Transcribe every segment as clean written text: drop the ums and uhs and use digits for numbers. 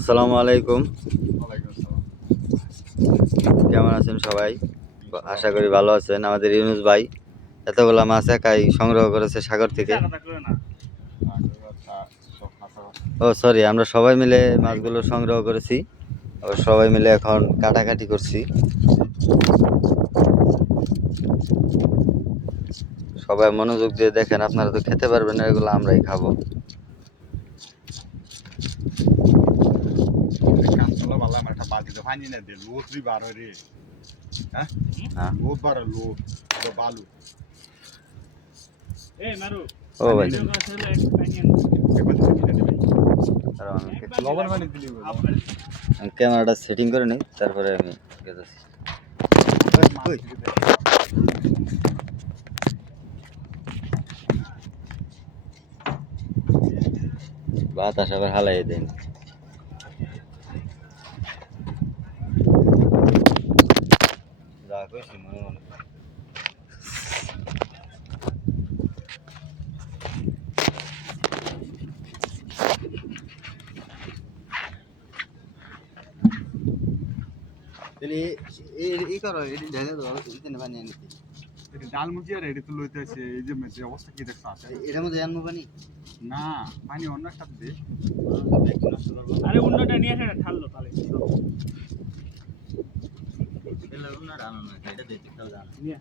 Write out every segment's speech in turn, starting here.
আসসালামু আলাইকুম। ওয়ালাইকুম আসসালাম। কেমন আছেন সবাই? আশা করি ভালো আছেন। আমাদের ইউনুস ভাই এতগুলা মাছ একাই সংগ্রহ করেছে সাগর থেকে। সরি, আমরা সবাই মিলে মাছগুলো সংগ্রহ করেছি। সবাই মিলে এখন কাটাকাটি করছি। সবাই মনোযোগ দিয়ে দেখেন, আপনারা তো খেতে পারবেন না, এগুলো আমরাই খাবো। কাঁচকলা ভালো আমার একটা বালতিতে পানি না দে লোদ তুই বার রে হ্যাঁ হ্যাঁ। লোদ বার লোদ তো বালু ও ভাই, লবণ পানি দিলি আমি ক্যামেরাটা সেটিং করে নিই, তারপরে আমি গেতেছি। বাতাস আবার হালাই দেন। যা কইছি মনে মনে। ডাল মুজি আর এটি তো লইতে আছে এই যে মেজে অবস্থা কি দেখছ আছে এটার মধ্যে আনবো পানি? না পানি অন্য একটা দে আরে অন্যটা নিয়ে আসে ঠাললো তাহলে নিয়ে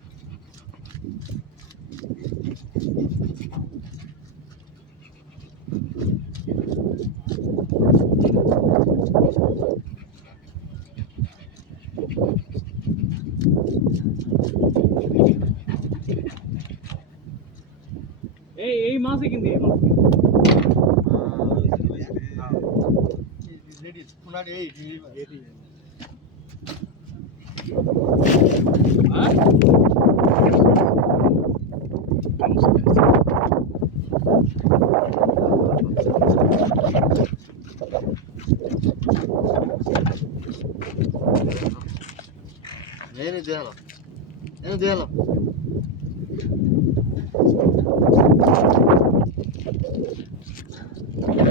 এই মাছই কিন্তু এই মাছ রেডি পুনা রে এই হ্যাঁ এনে দেখালো, এনে দেখালো।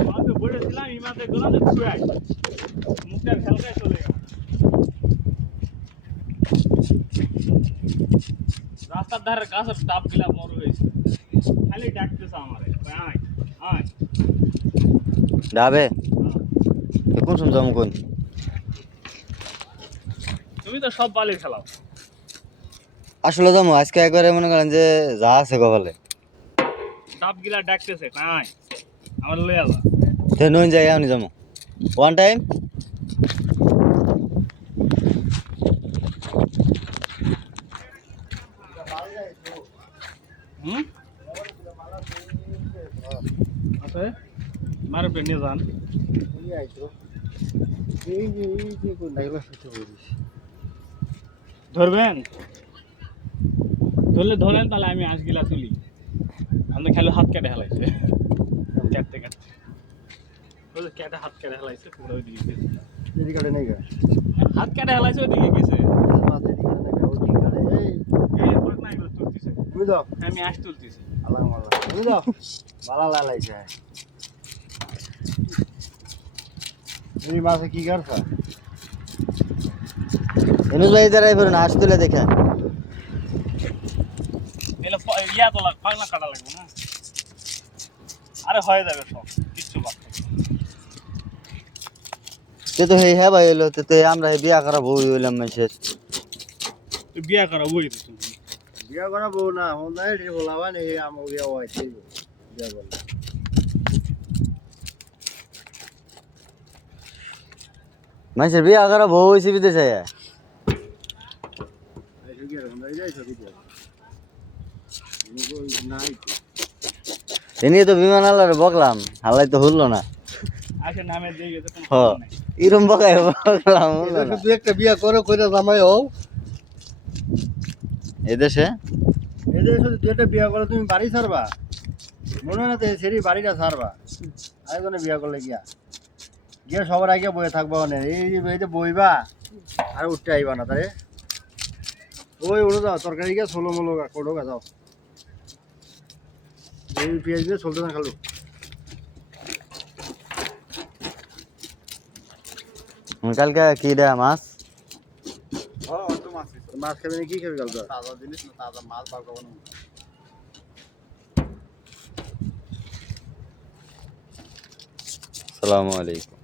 মাছে বলেছিলাম এই মাছে গলাতে ছুঁয়াই মুখটা ভেলকায় চলে গেল রাস্তার ধারে গাছের টাপ গিলা বড় হয়েছে খালি ডাকতেছে আমারে আয় আয় ডাবে কোন শুনছো কোন? তুমি তো সব বালি খেলাও আসলে জমো আজকে একবারে মনে করেন যে যা আছে কপালে টাপ গিলা ডাকতেছে আয় আমার লইয়া যা তে নইন জায়গা আমি জমো ওয়ান টাইম। হুম আছে মারে নিয়ে যান ধরবেন ধরলে ধরেন তাহলে আমি আঁশ গিলা তুলি আমাদের খালি হাত কেটে হেলাইছে কাটতে কাটতে কেটে হাত কেটে হেলাইছে পুরো ওইদিকে গেছে হাত কেটে হেলাইছে ওইদিকে গেছে এই পাকনা এগুলো তুলতেছে আমি আঁশ তুলতেছি মাছে কি করছ ইনুস ভাই দাঁড়াই ফেরুন, আস তুলে দেখেন। এলে ইয়া তো পাকনা কাটা লাগবে না আরে হয়ে যাবে সব কিচ্ছু বাকি তে তো হে হ্যাঁ ভাই এলো, তে আমরা বিয়া করা বউ হইলাম মানুষের। তুই বিয়া করা বই দিস বিয়া করা বউ না হন নাই রে বলাবা নে আমো বিয়া হইছে বিয়া বল মানুষের বিয়া করা বউ হয়েছে বিদেশে। আইছো কি হন নাই যাইছো কি নাই এ নিয়ে তো বিমান আল্লাহরে বকলাম, হাল্লাই তো হলো না। আসে নামে দিয়ে গেছে কোনো হ্যাঁ নাই এরম বকাই বকলাম হলো না। তুই একটা বিয়া করে কইরা জামাই হও এদেশে শুধু তুই একটা বিয়া করে তুমি বাড়ি ছাড়বা মনে হয় না তো সেরি বাড়িটা ছাড়বা আরেকজনে বিয়া করলে গিয়া গিয়ে সবার আগে বয়ে থাকবা মানে এই যে বইবা আর উঠতে আইবা না তাই ওই উড়ে যাও তরকারি গিয়ে ছোলো মোলো কোটো গা যাও এই পেঁয়াজ দিয়ে চলতে না খালু কালকে কি দেয়া মাছ? মাছ খাবি না কি খাবি কালকে? তাজা জিনিস না, তাজা মাছ বার করবো না। আসসালামু আলাইকুম।